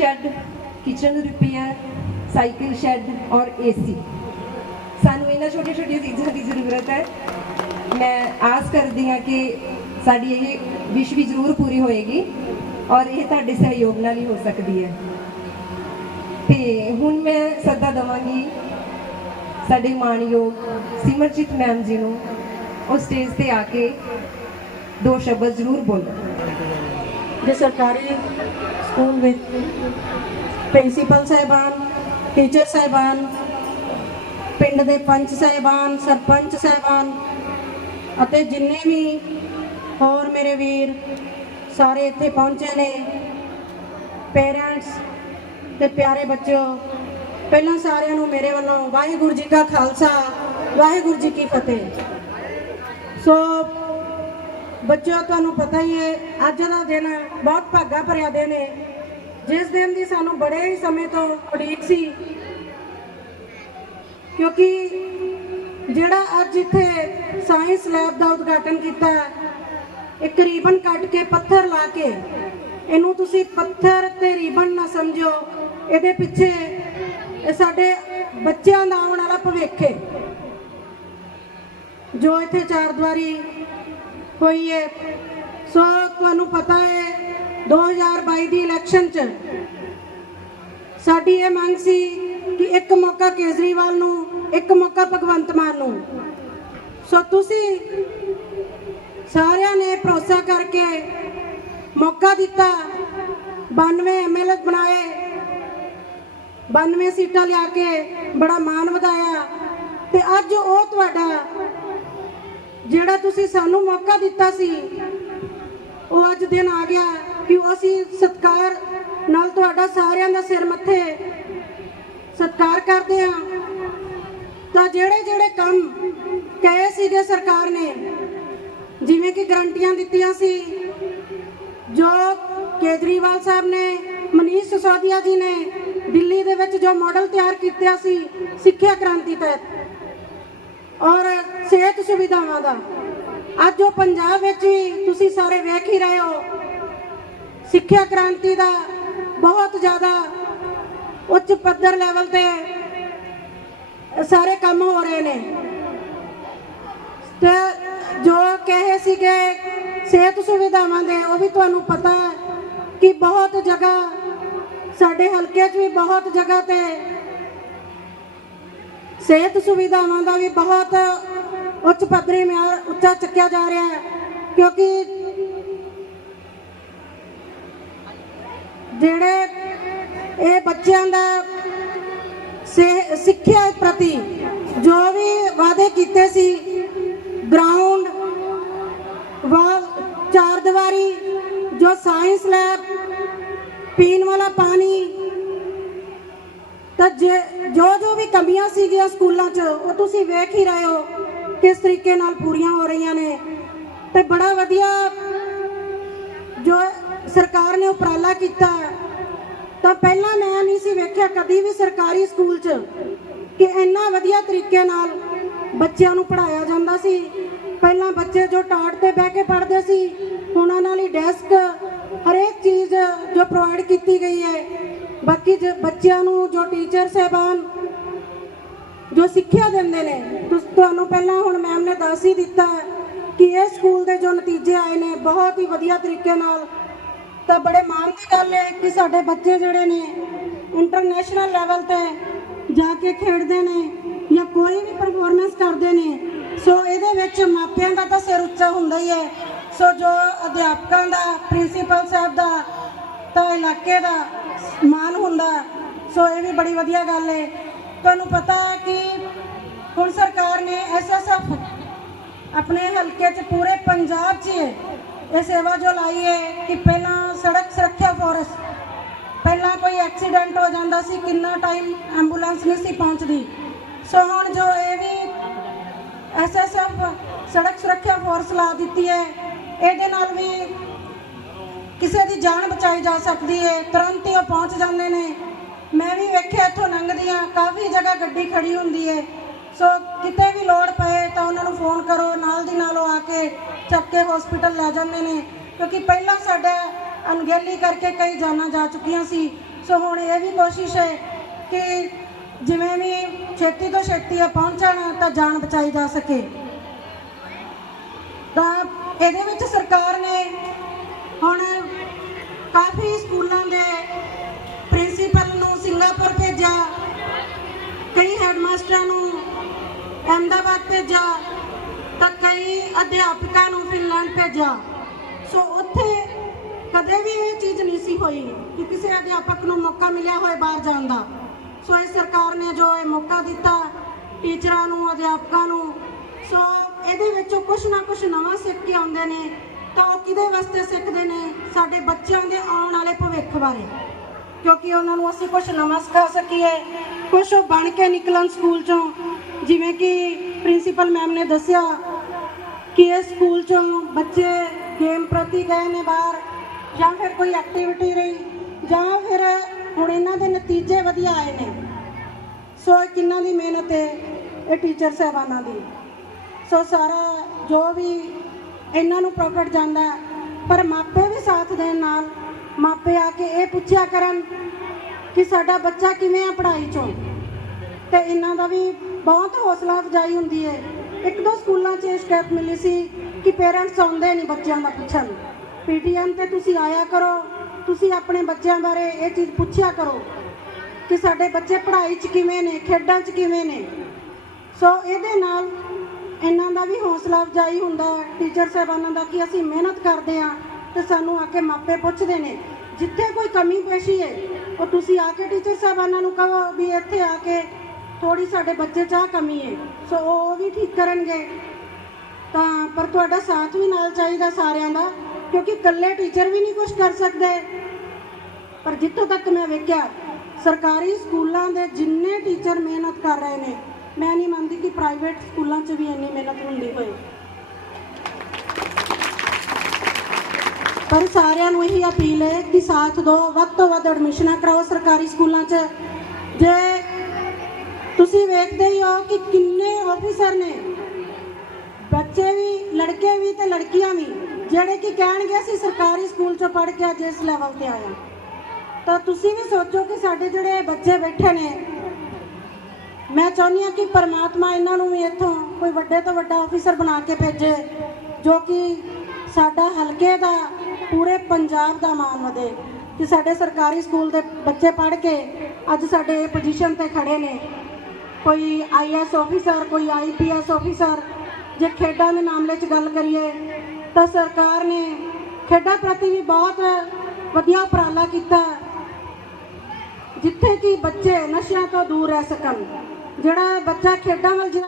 Shed kitchen repair cycle shed ਔਰ AC ਸਾਨੂੰ ਇਹਨਾਂ ਛੋਟੀਆਂ ਛੋਟੀਆਂ ਚੀਜ਼ਾਂ ਦੀ ਜ਼ਰੂਰਤ ਹੈ। ਮੈਂ ਆਸ ਕਰਦੀ ਹਾਂ ਕਿ ਸਾਡੀ ਇਹ ਵਿਸ਼ ਵੀ ਜ਼ਰੂਰ ਪੂਰੀ ਹੋਏਗੀ ਔਰ ਇਹ ਤੁਹਾਡੇ ਸਹਿਯੋਗ ਨਾਲ ਹੀ ਹੋ ਸਕਦੀ ਹੈ। ਤੇ ਹੁਣ ਮੈਂ ਸੱਦਾ ਦਵਾਂਗੀ ਸਾਡੇ ਮਾਣਯੋਗ ਸਿਮਰਜੀਤ ਮੈਮ ਜੀ ਨੂੰ, ਉਹ ਸਟੇਜ ਤੇ ਆ ਕੇ ਦੋ ਸ਼ਬਦ ਜ਼ਰੂਰ ਬੋਲਣ। ਜੋ ਸਰਕਾਰੀ ਸਕੂਲ ਵਿੱਚ ਪ੍ਰਿੰਸੀਪਲ ਸਾਹਿਬਾਨ, ਟੀਚਰ ਸਾਹਿਬਾਨ, ਪਿੰਡ ਦੇ ਪੰਚ ਸਾਹਿਬਾਨ, ਸਰਪੰਚ ਸਾਹਿਬਾਨ ਅਤੇ ਜਿੰਨੇ ਵੀ ਹੋਰ ਮੇਰੇ ਵੀਰ ਸਾਰੇ ਇੱਥੇ ਪਹੁੰਚੇ ਨੇ ਪੇਰੈਂਟਸ ਤੇ ਪਿਆਰੇ ਬੱਚਿਓ, ਪਹਿਲਾਂ ਸਾਰਿਆਂ ਨੂੰ ਮੇਰੇ ਵੱਲੋਂ ਵਾਹਿਗੁਰੂ ਜੀ ਕਾ ਖਾਲਸਾ, ਵਾਹਿਗੁਰੂ ਜੀ ਕੀ ਫਤਿਹ। ਸੋ ਬੱਚਿਓ ਤੁਹਾਨੂੰ ਪਤਾ ਹੀ ਹੈ ਅੱਜ ਦਾ ਦਿਨ ਬਹੁਤ ਭਾਗਾ ਭਰਿਆ ਦਿਨ ਹੈ। ਜਿਸ ਦਿਨ ਦੀ ਸਾਨੂੰ ਬੜੇ ਹੀ ਸਮੇਂ ਤੋਂ ਉਡੀਕ ਸੀ ਕਿਉਂਕਿ ਜਿਹੜਾ ਅੱਜ ਇੱਥੇ ਸਾਇੰਸ ਲੈਬ ਦਾ ਉਦਘਾਟਨ ਕੀਤਾ ਹੈ, ਇੱਕ ਰੀਬਨ ਕੱਟ ਕੇ ਪੱਥਰ ਲਾ ਕੇ ਇਹਨੂੰ ਤੁਸੀਂ ਪੱਥਰ ਤੇ ਰੀਬਨ ਨਾ ਸਮਝੋ ਇਹਦੇ ਪਿੱਛੇ ਇਹ ਸਾਡੇ ਬੱਚਿਆਂ ਦਾ ਆਉਣ ਵਾਲਾ ਭਵਿੱਖ ਹੈ। ਜੋ ਇੱਥੇ ਚਾਰ ਦੀਵਾਰੀ ਹੋਈ ਹੈ। ਸੋ ਤੁਹਾਨੂੰ ਪਤਾ ਹੈ 2022 ਦੀ ਇਲੈਕਸ਼ਨ 'ਚ ਸਾਡੀ ਇਹ ਮੰਗ ਸੀ ਕਿ ਇੱਕ ਮੌਕਾ ਕੇਜਰੀਵਾਲ ਨੂੰ, ਇੱਕ ਮੌਕਾ ਭਗਵੰਤ ਮਾਨ ਨੂੰ। ਸੋ ਤੁਸੀਂ ਸਾਰਿਆਂ ਨੇ ਭਰੋਸਾ ਕਰਕੇ ਮੌਕਾ ਦਿੱਤਾ। 92 ਐਮਐਲਏ ਬਣਾਏ। 92 ਸੀਟਾਂ ਲਿਆ ਕੇ ਬੜਾ ਮਾਣ ਵਧਾਇਆ। ਤੇ ਅੱਜ ਉਹ ਤੁਹਾਡਾ ਜਿਹੜਾ ਤੁਸੀਂ ਸਾਨੂੰ ਮੌਕਾ ਦਿੱਤਾ ਸੀ, ਉਹ ਅੱਜ ਦਿਨ ਆ ਗਿਆ ਕਿ ਉਹ ਅਸੀਂ ਸਤਕਾਰ ਨਾਲ ਤੁਹਾਡਾ ਸਾਰਿਆਂ ਦਾ ਸਿਰ ਮੱਥੇ ਸਤਕਾਰ ਕਰਦੇ ਹਾਂ। ਤਾਂ ਜਿਹੜੇ ਜਿਹੜੇ ਕੰਮ ਕਹੇ ਸੀਗੇ ਸਰਕਾਰ ਨੇ, ਜਿਵੇਂ ਕਿ ਗਰੰਟੀਆਂ ਦਿੱਤੀਆਂ ਸੀ, ਜੋ ਕੇਜਰੀਵਾਲ ਸਾਹਿਬ ਨੇ, ਮਨੀਸ਼ ਸਿਸੋਦੀਆ ਜੀ ਨੇ ਦਿੱਲੀ ਦੇ ਵਿੱਚ ਜੋ ਮਾਡਲ ਤਿਆਰ ਕੀਤਾ ਸੀ ਸਿੱਖਿਆ ਕ੍ਰਾਂਤੀ ਤਹਿਤ ਔਰ ਸਿਹਤ ਸੁਵਿਧਾਵਾਂ ਦਾ। ਅੱਜ ਉਹ ਪੰਜਾਬ ਵਿੱਚ ਵੀ ਤੁਸੀਂ ਸਾਰੇ ਵੇਖ ਹੀ ਰਹੇ ਹੋ, ਸਿੱਖਿਆ ਕ੍ਰਾਂਤੀ ਦਾ ਬਹੁਤ ਜ਼ਿਆਦਾ ਉੱਚ ਪੱਧਰ ਲੈਵਲ ਤੇ ਸਾਰੇ ਕੰਮ ਹੋ ਰਹੇ ਨੇ। ਤੇ ਜੋ ਕਹੇ ਸੀਗੇ ਸਿਹਤ ਸੁਵਿਧਾਵਾਂ ਦੇ, ਉਹ ਵੀ ਤੁਹਾਨੂੰ ਪਤਾ ਕਿ ਬਹੁਤ ਜਗ੍ਹਾ ਸਾਡੇ ਹਲਕੇ 'ਚ ਵੀ ਬਹੁਤ ਜਗ੍ਹਾ ਤੇ ਸਿਹਤ ਸੁਵਿਧਾਵਾਂ ਦਾ ਵੀ ਬਹੁਤ ਉੱਚ ਪੱਧਰੀ ਮਿਆਰ ਉੱਚਾ ਚੱਕਿਆ ਜਾ ਰਿਹਾ ਹੈ, ਕਿਉਂਕਿ ਜਿਹੜੇ ਇਹ ਬੱਚਿਆਂ ਦਾ ਸਿ- ਸਿੱਖਿਆ ਪ੍ਰਤੀ ਜੋ ਵੀ ਵਾਅਦੇ ਕੀਤੇ ਸੀ ਗਰਾਊਂਡ ਵਾਲ ਚਾਰ ਦੀਵਾਰੀ ਜੋ ਸਾਇੰਸ ਲੈਬ ਪੀਣ ਵਾਲਾ ਪਾਣੀ ਤਾਂ ਜੇ- ਜੋ ਜੋ ਵੀ ਕਮੀਆਂ ਸੀਗੀਆਂ ਸਕੂਲਾਂ 'ਚ, ਉਹ ਤੁਸੀਂ ਵੇਖ ਹੀ ਰਹੇ ਹੋ ਕਿਸ ਤਰੀਕੇ ਨਾਲ ਪੂਰੀਆਂ ਹੋ ਰਹੀਆਂ ਨੇ। ਤੇ ਬੜਾ ਵਧੀਆ ਜੋ ਸਰਕਾਰ ਨੇ ਉਪਰਾਲਾ ਕੀਤਾ। ਤਾਂ ਪਹਿਲਾਂ ਮੈਂ ਨਹੀਂ ਸੀ ਵੇਖਿਆ ਕਦੀ ਵੀ ਸਰਕਾਰੀ ਸਕੂਲ 'ਚ ਕਿ ਇੰਨਾ ਵਧੀਆ ਤਰੀਕੇ ਨਾਲ ਬੱਚਿਆਂ ਨੂੰ ਪੜਾਇਆ ਜਾਂਦਾ ਸੀ। ਪਹਿਲਾਂ ਬੱਚੇ ਜੋ ਟਾਟ ਤੇ ਬਹਿ ਕੇ ਪੜ੍ਹਦੇ ਸੀ ਉਹਨਾਂ ਨਾਲ ਹੀ ਡੈਸਕ ਹਰੇਕ ਚੀਜ਼ ਜੋ ਪ੍ਰੋਵਾਈਡ ਕੀਤੀ ਗਈ ਹੈ ਬਾਕੀ ਜੋ ਬੱਚਿਆਂ ਨੂੰ, ਜੋ ਟੀਚਰ ਸਹਿਬਾਨ, ਜੋ ਸਿੱਖਿਆ ਦਿੰਦੇ ਨੇ ਤੁਹਾਨੂੰ ਪਹਿਲਾਂ ਹੁਣ ਮੈਮ ਨੇ ਦੱਸ ਹੀ ਦਿੱਤਾ ਕਿ ਇਹ ਸਕੂਲ ਦੇ ਜੋ ਨਤੀਜੇ ਆਏ ਨੇ, ਬਹੁਤ ਹੀ ਵਧੀਆ ਤਰੀਕੇ ਨਾਲ, ਤਾਂ ਬੜੇ ਮਾਣ ਦੀ ਗੱਲ ਹੈ ਕਿ ਸਾਡੇ ਬੱਚੇ ਜਿਹੜੇ ਨੇ ਇੰਟਰਨੈਸ਼ਨਲ ਲੈਵਲ ਤੇ ਜਾ ਕੇ ਖੇਡਦੇ ਨੇ, ਜਾਂ ਕੋਈ ਵੀ ਪਰਫਾਰਮੈਂਸ ਕਰਦੇ ਨੇ, ਸੋ ਇਹਦੇ ਵਿੱਚ ਮਾਪਿਆਂ ਦਾ ਤਾਂ ਸਿਰ ਉੱਚਾ ਹੁੰਦਾ ਹੀ ਹੈ। ਸੋ ਜੋ ਅਧਿਆਪਕਾਂ ਦਾ ਪ੍ਰਿੰਸੀਪਲ ਸਾਹਿਬ ਦਾ ਤਾਂ ਇਲਾਕੇ ਦਾ ਮਾਣ ਹੁੰਦਾ ਸੋ ਇਹ ਵੀ ਬੜੀ ਵਧੀਆ ਗੱਲ ਹੈ। ਤੁਹਾਨੂੰ ਪਤਾ ਹੈ ਕਿ ਹੁਣ ਸਰਕਾਰ ਨੇ ਐਸਐਸਐਫ ਆਪਣੇ ਹਲਕੇ 'ਚ ਪੂਰੇ ਪੰਜਾਬ 'ਚ ਇਹ ਸੇਵਾ ਜੋ ਲਾਈ ਹੈ ਕਿ ਪਹਿਲਾਂ ਸੜਕ ਸੁਰੱਖਿਆ ਫੋਰਸ ਪਹਿਲਾਂ ਕੋਈ ਐਕਸੀਡੈਂਟ ਹੋ ਜਾਂਦਾ ਸੀ, ਕਿੰਨਾ ਟਾਈਮ ਐਂਬੂਲੈਂਸ ਨਹੀਂ ਸੀ ਪਹੁੰਚਦੀ। ਸੋ ਹੁਣ ਜੋ ਇਹ ਵੀ ਐਸਐਸਐਫ ਸੜਕ ਸੁਰੱਖਿਆ ਫੋਰਸ ਲਾ ਦਿੱਤੀ ਹੈ, ਇਹਦੇ ਨਾਲ ਵੀ ਕਿਸੇ ਦੀ ਜਾਨ ਬਚਾਈ ਜਾ ਸਕਦੀ ਹੈ ਤੁਰੰਤ ਹੀ ਉਹ ਪਹੁੰਚ ਜਾਂਦੇ ਨੇ। ਮੈਂ ਵੀ ਵੇਖਿਆ ਇੱਥੋਂ ਲੰਘਦੀ ਹਾਂ ਕਾਫੀ ਜਗ੍ਹਾ ਗੱਡੀ ਖੜੀ ਹੁੰਦੀ ਹੈ ਸੋ ਕਿਤੇ ਵੀ ਲੋੜ ਪਏ ਤਾਂ ਉਹਨਾਂ ਨੂੰ ਫੋਨ ਕਰੋ, ਨਾਲ ਦੀ ਨਾਲ ਉਹ ਆ ਕੇ ਚੱਕ ਕੇ ਹਸਪੀਟਲ ਲੈ ਜਾਂਦੇ ਨੇ। ਕਿਉਂਕਿ ਪਹਿਲਾਂ ਸਾਡਾ ਅਣਗਹਿਲੀ ਕਰਕੇ ਕਈ ਜਾਨਾਂ ਜਾ ਚੁੱਕੀਆਂ ਸੀ। ਸੋ ਹੁਣ ਇਹ ਵੀ ਕੋਸ਼ਿਸ਼ ਹੈ ਕਿ ਜਿਵੇਂ ਵੀ ਛੇਤੀ ਤੋਂ ਛੇਤੀ ਇਹ ਪਹੁੰਚਣ ਤਾਂ ਜਾਨ ਬਚਾਈ ਜਾ ਸਕੇ। ਤਾਂ ਇਹਦੇ ਵਿੱਚ ਸਰਕਾਰ ਨੇ ਹੁਣ ਕਾਫੀ ਸਕੂਲਾਂ ਦੇ ਪ੍ਰਿੰਸੀਪਲ ਨੂੰ ਸਿੰਗਾਪੁਰ ਭੇਜਿਆ, ਕਈ ਹੈਡਮਾਸਟਰਾਂ ਨੂੰ ਅਹਿਮਦਾਬਾਦ ਭੇਜਿਆ, ਤਾਂ ਕਈ ਅਧਿਆਪਕਾਂ ਨੂੰ ਫਿਨਲੈਂਡ ਭੇਜਿਆ। ਸੋ ਉੱਥੇ ਕਦੇ ਵੀ ਇਹ ਚੀਜ਼ ਨਹੀਂ ਸੀ ਹੋਈ ਕਿ ਕਿਸੇ ਅਧਿਆਪਕ ਨੂੰ ਮੌਕਾ ਮਿਲਿਆ ਹੋਏ ਬਾਹਰ ਜਾਣ ਦਾ। ਸੋ ਇਹ ਸਰਕਾਰ ਨੇ ਜੋ ਇਹ ਮੌਕਾ ਦਿੱਤਾ, ਟੀਚਰਾਂ ਨੂੰ, ਅਧਿਆਪਕਾਂ ਨੂੰ, ਸੋ ਇਹਦੇ ਵਿੱਚੋਂ ਕੁਝ ਨਾ ਕੁਝ ਨਵਾਂ ਸਿੱਖ ਕੇ ਆਉਂਦੇ ਨੇ। ਤਾਂ ਉਹ ਕਿਹਦੇ ਵਾਸਤੇ ਸਿੱਖਦੇ ਨੇ? ਸਾਡੇ ਬੱਚਿਆਂ ਦੇ ਆਉਣ ਵਾਲੇ ਭਵਿੱਖ ਬਾਰੇ। ਕਿਉਂਕਿ ਉਹਨਾਂ ਨੂੰ ਅਸੀਂ ਕੁਝ ਨਵਾਂ ਸਿਖਾ ਸਕੀਏ। ਕੁਝ ਉਹ ਬਣ ਕੇ ਨਿਕਲਣ ਸਕੂਲ ਚੋਂ। ਜਿਵੇਂ ਕਿ ਪ੍ਰਿੰਸੀਪਲ ਮੈਮ ਨੇ ਦੱਸਿਆ ਕਿ ਇਹ ਸਕੂਲ ਚੋਂ ਬੱਚੇ ਗੇਮ ਪ੍ਰਤੀ ਗਏ ਨੇ ਬਾਹਰ, ਜਾਂ ਫਿਰ ਕੋਈ ਐਕਟੀਵਿਟੀ ਰਹੀ, ਜਾਂ ਫਿਰ ਹੁਣ ਇਹਨਾਂ ਦੇ ਨਤੀਜੇ ਵਧੀਆ ਆਏ ਨੇ। ਸੋ ਇਹ ਕਿੰਨਾਂ ਦੀ ਮਿਹਨਤ ਹੈ ਇਹ ਟੀਚਰ ਸਾਹਿਬਾਨਾਂ ਦੀ। ਸੋ ਸਾਰਾ ਜੋ ਵੀ ਇਹਨਾਂ ਨੂੰ ਪ੍ਰੋਫਿਟ ਜਾਂਦਾ ਪਰ ਮਾਪੇ ਵੀ ਸਾਥ ਦੇਣ ਨਾਲ ਮਾਪੇ ਆ ਕੇ ਇਹ ਪੁੱਛਿਆ ਕਰਨ ਕਿ ਸਾਡਾ ਬੱਚਾ ਕਿਵੇਂ ਆ ਪੜ੍ਹਾਈ ਚੋਂ? ਤੇ ਇਹਨਾਂ ਦਾ ਵੀ ਬਹੁਤ ਹੌਸਲਾ ਅਫਜ਼ਾਈ ਹੁੰਦੀ ਹੈ ਇੱਕ ਦੋ ਸਕੂਲਾਂ 'ਚ ਇਹ ਸ਼ਿਕਾਇਤ ਮਿਲੀ ਸੀ ਕਿ ਪੇਰੈਂਟਸ ਆਉਂਦੇ ਨਹੀਂ ਬੱਚਿਆਂ ਦਾ ਪੁੱਛਣ। ਪੀਟੀਐਮ ਤੇ ਤੁਸੀਂ ਆਇਆ ਕਰੋ। ਤੁਸੀਂ ਆਪਣੇ ਬੱਚਿਆਂ ਬਾਰੇ ਇਹ ਚੀਜ਼ ਪੁੱਛਿਆ ਕਰੋ ਕਿ ਸਾਡੇ ਬੱਚੇ ਪੜ੍ਹਾਈ 'ਚ ਕਿਵੇਂ ਨੇ, ਖੇਡਾਂ 'ਚ ਕਿਵੇਂ ਨੇ। ਸੋ ਇਹਦੇ ਨਾਲ ਇਹਨਾਂ ਦਾ ਵੀ ਹੌਸਲਾ ਅਫਜ਼ਾਈ ਹੁੰਦਾ ਹੈ। ਟੀਚਰ ਸਾਹਿਬਾਨਾਂ ਦਾ ਕਿ ਅਸੀਂ ਮਿਹਨਤ ਕਰਦੇ ਆ ਤੇ ਸਾਨੂੰ ਆ ਕੇ ਮਾਪੇ ਪੁੱਛਦੇ ਨੇ, ਜਿੱਥੇ ਕੋਈ ਕਮੀ ਪੇਸ਼ੀ ਹੈ, ਉਹ ਤੁਸੀਂ ਆ ਕੇ ਟੀਚਰ ਸਾਹਿਬਾਨਾਂ ਨੂੰ ਕਹੋ ਵੀ ਇੱਥੇ ਆ ਕੇ ਥੋੜੀ ਸਾਡੇ ਬੱਚੇ 'ਚ ਆਹ ਕਮੀ ਹੈ। ਸੋ ਉਹ ਵੀ ਠੀਕ ਕਰਨਗੇ। ਤਾਂ ਪਰ ਤੁਹਾਡਾ ਸਾਥ ਵੀ ਨਾਲ ਚਾਹੀਦਾ ਸਾਰਿਆਂ ਦਾ, ਕਿਉਂਕਿ ਇਕੱਲੇ ਟੀਚਰ ਵੀ ਨਹੀਂ ਕੁਝ ਕਰ ਸਕਦੇ। ਪਰ ਜਿੱਥੋਂ ਤੱਕ ਮੈਂ ਵੇਖਿਆ, ਸਰਕਾਰੀ ਸਕੂਲਾਂ ਦੇ ਜਿੰਨੇ ਟੀਚਰ ਮਿਹਨਤ ਕਰ ਰਹੇ ਨੇ ਮੈਂ ਨਹੀਂ ਮੰਨਦੀ ਕਿ ਪ੍ਰਾਈਵੇਟ ਸਕੂਲਾਂ 'ਚ ਵੀ ਇੰਨੀ ਮਿਹਨਤ ਹੁੰਦੀ ਹੋਏ। ਪਰ ਸਾਰਿਆਂ ਨੂੰ ਇਹੀ ਅਪੀਲ ਹੈ ਕਿ ਸਾਥ ਦਿਓ, ਵੱਧ ਤੋਂ ਵੱਧ ਐਡਮਿਸ਼ਨਾਂ ਕਰਾਓ ਸਰਕਾਰੀ ਸਕੂਲਾਂ 'ਚ। ਜੇ ਤੁਸੀਂ ਵੇਖਦੇ ਹੀ ਹੋ ਕਿ ਕਿੰਨੇ ਆਫੀਸਰ ਨੇ, ਬੱਚੇ ਵੀ, ਲੜਕੇ ਵੀ ਤੇ ਲੜਕੀਆਂ ਵੀ, ਜਿਹੜੇ ਕਿ ਕਹਿਣਗੇ ਅਸੀਂ ਸਰਕਾਰੀ ਸਕੂਲ 'ਚੋਂ ਪੜ੍ਹ ਕੇ ਅੱਜ ਇਸ ਲੈਵਲ ਤੇ ਆਇਆ ਤਾਂ ਤੁਸੀਂ ਵੀ ਸੋਚੋ ਕਿ ਸਾਡੇ ਜਿਹੜੇ ਬੱਚੇ ਬੈਠੇ ਨੇ ਮੈਂ ਚਾਹੁੰਦੀ ਹਾਂ ਕਿ ਪਰਮਾਤਮਾ ਇਹਨਾਂ ਨੂੰ ਵੀ ਇੱਥੋਂ ਕੋਈ ਵੱਡੇ ਤੋਂ ਵੱਡਾ ਆਫੀਸਰ ਬਣਾ ਕੇ ਭੇਜੇ, ਜੋ ਕਿ ਸਾਡਾ ਹਲਕੇ ਦਾ, ਪੂਰੇ ਪੰਜਾਬ ਦਾ ਮਾਣ ਵਧੇ ਕਿ ਸਾਡੇ ਸਰਕਾਰੀ ਸਕੂਲ ਦੇ ਬੱਚੇ ਪੜ੍ਹ ਕੇ ਅੱਜ ਸਾਡੇ ਪੋਜੀਸ਼ਨ ਤੇ ਖੜੇ ਨੇ। ਕੋਈ ਆਈਐਸ ਆਫੀਸਰ ਕੋਈ ਆਈਪੀਐਸ ਆਫੀਸਰ ਜੇ ਖੇਡਾਂ ਦੇ ਮਾਮਲੇ 'ਚ ਗੱਲ ਕਰੀਏ, ਤਾਂ ਸਰਕਾਰ ਨੇ ਖੇਡਾਂ ਪ੍ਰਤੀ ਵੀ ਬਹੁਤ ਵਧੀਆ ਉਪਰਾਲਾ ਕੀਤਾ, ਜਿੱਥੇ ਕਿ ਬੱਚੇ ਨਸ਼ਿਆਂ ਤੋਂ ਦੂਰ ਰਹਿ ਸਕਣ। ਜਿਹੜਾ ਬੱਚਾ ਖੇਡਾਂ ਵੱਲ ਜਿਹੜਾ